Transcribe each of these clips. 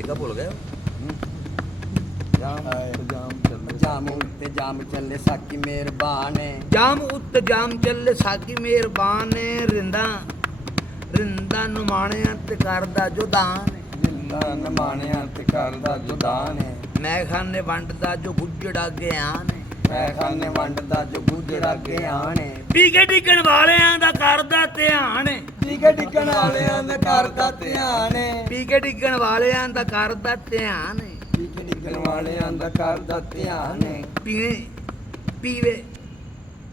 देखा भूल गए जाम उत्ते जाम चले साकी मेहरबान है जाम उत्ते जाम चले साकी मेहरबान है रिंदा रिंदा नमाणिया ते करदा जो दान है जिंदा नमाणिया ते करदा जो दान है मैं खाने वंडदा जो गुजड़ा ज्ञान है मैं खाने वंडदा जो गुजड़ा ज्ञान है पीके टिकण वालियां दा करदा ध्यान है पीके टिकण वालियां दा करदा ध्यान है पीके टिकण वालियां दा करदा ध्यान है पीके टिकण वालियां दा करदा ध्यान है पीवे पीवे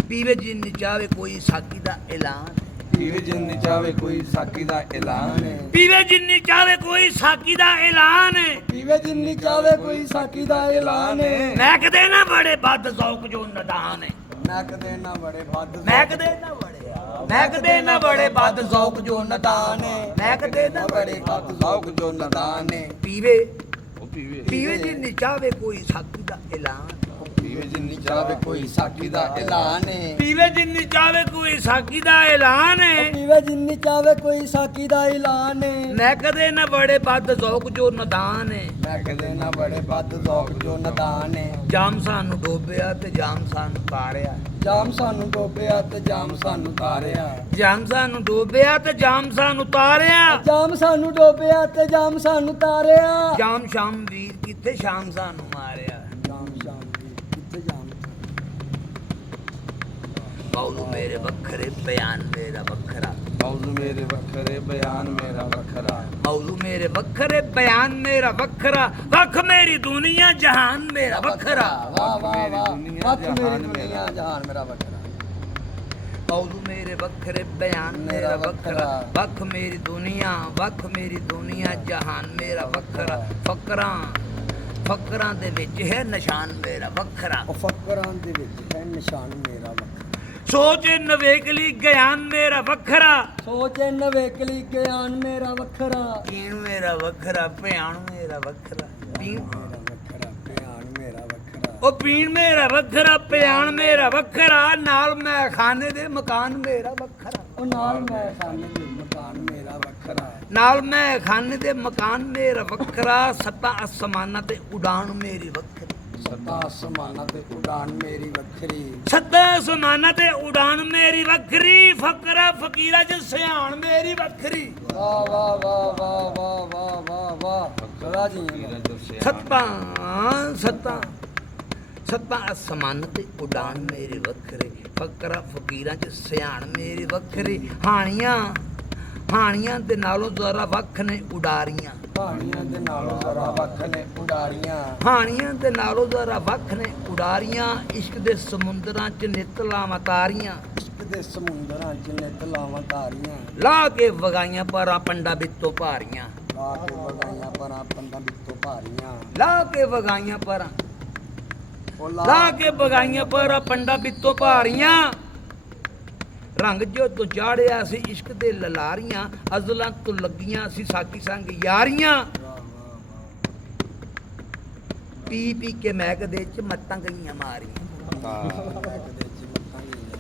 पीवे जिन चावे कोई साकी दा ऐलान पीवे जिन्नी चावे कोई साकी दा ऐलान है पीवे जिन्नी चावे कोई साकी दा ऐलान है पीवे जिन्नी चावे कोई साकी दा ऐलान है मैं कदे ना बड़े बद शौक जो नदान है मैं कदे ना बड़े बद मैं कदे ना बड़े मैं कदे ना बड़े बद शौक जो नदान है मैं कदे ना बड़े बद शौक जो नदान है पीवे पीवे जिन्नी चावे कोई साकी दा ऐलान पीवे जिन्नी चावे कोई साकी दा ऐलान है पीवे जिन्नी चावे कोई साकी दा ऐलान है पीवे जिन्नी चावे कोई साकी दा ऐलान है मैं कदे ना बड़े बद शौक जो नदान है मैं कदे ना बड़े बद शौक जो नदान है जाम सानू डोबिया ते जाम सानू तारिया जाम सानू डोबिया ते जाम सानू तारिया जाम सानू डोबिया ते जाम सानू तारिया जाम सानू डोबिया ते जाम सानू तारिया जाम शाम वीर किथे शाम सानू मारिया जाम शाम किथे जाम मौलू मेरे वखरे बयान मेरा वखरा मौजू मेरे वखरे बयान मेरा वखरा मौलू मेरे वखरे बयान मेरा वखरा वख मेरी दुनिया जहान मेरा वखरा वाह वाह वाह वख मेरी दुनिया जहान मेरा वखरा मौलू मेरे वखरे बयान मेरा वखरा वख मेरी दुनिया जहान मेरा वखरा फकरा फकरां दे विच है निशान मेरा वखरा ਉਹ ਫਕਰਾਂ ਦੇ ਵਿੱਚ ਹੈ ਨਿਸ਼ਾਨ ਮੇਰਾ ਵਖਰਾ सोच नवेकली ज्ञान मेरा वखरा ਸੋਚ ਨਵੇਕਲੀ ਗਿਆਨ ਮੇਰਾ ਵਖਰਾ पीण मेरा वखरा भयान मेरा वखरा पीण ਮੇਰਾ ਵਖਰਾ ਗਿਆਨ ਮੇਰਾ ਵਖਰਾ ओ पीण मेरा वखरा भयान मेरा वखरा नाल मैं खाने दे मकान मेरा वखरा ਉਹ ਨਾਲ ਮੈਂ ਖਾਨੇ ਦੇ ਮਕਾਨ ਮੇਰਾ ਵਖਰਾ नाल मैं खाने दे मकान मेरा वखरा सत्ता आसमानां ते उड़ान मेरी वखरी ਸਤਾ ਅਸਮਾਨਾਂ ਤੇ ਉਡਾਨ ਮੇਰੀ ਵੱਖਰੀ सत्ता आसमानां ते उड़ान मेरी वखरी फकरा फकीरा च सियाण मेरी वखरी ਵਾਹ ਵਾਹ ਵਾਹ ਵਾਹ ਵਾਹ ਵਾਹ ਵਾਹ ਵਾਹ ਰਾਜੀ सत्ता सत्ता सत्ता आसमानां ते उड़ान मेरी वखरी फकरा फकीरा च सियाण मेरी वखरी हाणियां दे नालों जरा वख ने उडारियां ਕਹਾਣੀਆਂ ਦੇ ਨਾਲੋਂ ਜ਼ਰਾ ਵੱਖ ਨੇ ਉਡਾਰੀਆਂ ਹਾਣੀਆਂ ਦੇ ਨਾਲੋਂ ਜ਼ਰਾ ਵੱਖ ਨੇ ਉਡਾਰੀਆਂ ਇਸ਼ਕ ਦੇ ਸਮੁੰਦਰਾਂ 'ਚ ਨਿੱਤ ਲਾਵਾਂ ਤਾਰੀਆਂ ਇਸ਼ਕ ਦੇ ਸਮੁੰਦਰਾਂ 'ਚ ਨਿੱਤ ਲਾਵਾਂ ਤਾਰੀਆਂ ਲਾ ਕੇ ਵਗਾਈਆਂ ਪਰਾਂ ਪੰਡਾ ਬਿੱਤੋਂ ਭਾਰੀਆਂ ਲਾ ਕੇ ਵਗਾਈਆਂ ਪਰਾਂ ਪੰਡਾਂ ਵਿੱਚੋਂ ਭਾਰੀਆਂ ਲਾ ਕੇ ਵਗਾਈਆਂ ਪਰਾਂ ਉਹ ਲਾ ਕੇ ਵਗਾਈਆਂ ਪਰਾਂ ਪੰਡਾ ਬਿੱਤੋਂ ਭਾਰੀਆਂ ਰੰਗ ਜੋ ਤੋਂ ਚਾੜਿਆ ਸੀ ਇਸ਼ਕ ਦੇ ਲਲਾਰੀਆਂ ਅਜ਼ਲਾਂ ਤੋਂ ਲੱਗੀਆਂ ਸੀ ਸਾਕੀ ਸੰਗ ਯਾਰੀਆਂ ਪੀ ਪੀ ਕੇ ਮੈਗ ਦੇ ਚ ਮੱਤਾਂ ਗਈਆਂ ਮਾਰੀਆਂ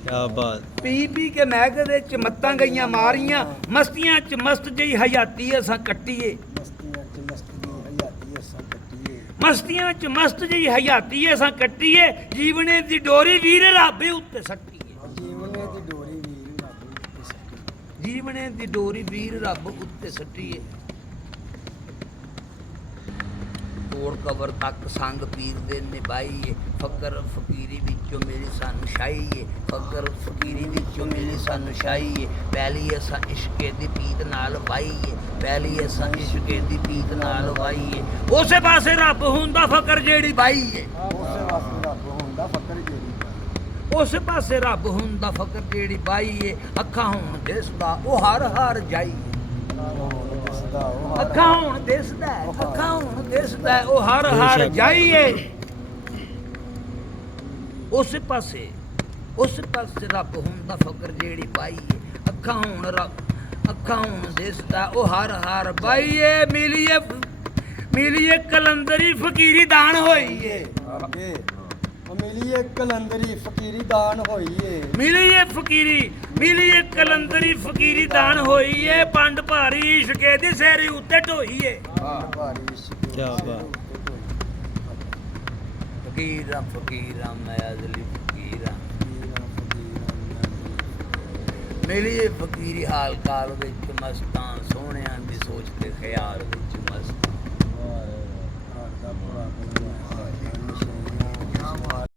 क्या बात ਪੀ ਪੀ ਕੇ ਮੈਗ ਦੇ ਚ ਮੱਤਾਂ ਗਈਆਂ ਮਾਰੀਆਂ ਮਸਤੀਆਂ ਚ ਮਸਤ ਜਈ ਹਯਾਤੀ ਅਸਾਂ ਕੱਟੀਏ ਮਸਤੀਆਂ 'ਚ ਮਸਤ ਦੀ ਹਯਾਤੀ ਅਸਾਂ ਕੱਟੀਏ ਮਸਤੀਆਂ ਚ ਮਸਤ ਜਈ ਹਯਾਤੀ ਅਸਾਂ ਕੱਟੀਏ ਜੀਵਨੇ ਦੀ ਡੋਰੀ ਵੀਰ ਰੱਬ ਉੱਤੇ ਸੱਟੀਏ ਜੀਵਨੇ ਦੀ ਡੋਰੀ ਵੀਰ ਰੱਬ ਉੱਤੇ ਸੱਟੀ ਜੀਵਨੇ ਦੀ ਡੋਰੀ ਵੀਰ ਰੱਬ ਉੱਤੇ ਸੱਟੀਏ ਤੋੜ ਕਬਰ ਤੱਕ ਸੰਗ ਪੀਰ ਦੇ ਨਿਭਾਈਏ ਫਕਰ ਫਕੀਰੀ ਵਿੱਚੋਂ ਮੇਰੀ ਸਾਨੂੰ ਛਾਈਏ ਫਕਰ ਫਕੀਰੀ ਵਿੱਚੋਂ ਮੇਰੀ ਸਾਨੂੰ ਛਾਈਏ ਪਹਿਲੀ ਅਸਾਂ ਇਸ਼ਕੇ ਦੀ ਪੀਤ ਨਾਲ ਵਾਈਏ ਪਹਿਲੀ ਅਸਾਂ ਇਸ਼ਕੇ ਦੀ ਪੀਤ ਨਾਲ ਵਾਈਏ ਉਸੇ ਪਾਸੇ ਰੱਬ ਹੁੰਦਾ ਫਕਰ ਜਿਹੜੀ ਬਾਈਏ ਉਸੇ ਵਾਸਤੇ ਰੱਬ ਹੁੰਦਾ ਫਕਰ ਜਿਹੜੀ ਉਸੇ ਪਾਸੇ ਰੱਬ ਹੁੰਦਾ ਫਕਰ ਜਿਹੜੀ ਬਾਈਏ ਅੱਖਾਂ ਹੁਣ ਦਿਸਦਾ ਉਹ ਹਰ ਹਰ ਜਾਈਏ ਦਿਸਦਾ ਉਹ ਅੱਖਾਂ ਹੁਣ ਦਿਸਦਾ ਅੱਖਾਂ ਹੁਣ ਦਿਸਦਾ ਉਹ ਹਰ ਹਰ ਜਾਈਏ ਉਸੇ ਪਾਸੇ ਰੱਬ ਹੁੰਦਾ ਫਕਰ ਜਿਹੜੀ ਪਾਈਏ ਅੱਖਾਂ ਹੁਣ ਦਿਸਦਾ ਉਹ ਹਰ ਹਰ ਬਾਈਏ ਮਿਲੀਏ ਕਲੰਦਰੀ ਫਕੀਰੀ ਦਾਨ ਹੋਈਏ ਅੱਗੇ ਮਿਲੀਏ ਕਲੰਦਰੀ ਫਕੀਰੀ ਦਾਨ ਹੋਈਏ ਮਿਲੀਏ ਕਲੰਦਰੀ ਫਕੀਰੀ ਦਾਨ ਹੋਈਏ ਪੰਡ ਭਾਰੀ ਇਸ਼ਕੇ ਦੀ ਸੈਰੀ ਉੱਤੇ ਢੋਈਏ ਭਾਰੀ ਇਸ਼ਕ ਬਾਤ ਫਕੀਰਾਂ ਮੈਂ ਅਜ਼ਲੀ ਫਕੀਰਾਂ ਮਿਲੀਏ ਫਕੀਰੀ ਹਾਲ ਕਾਲ ਵਿੱਚ ਮਸਤਾਂ ਸੋਹਣਿਆਂ ਦੀ ਸੋਚ ਤੇ ਖਿਆਲ ਵਿੱਚ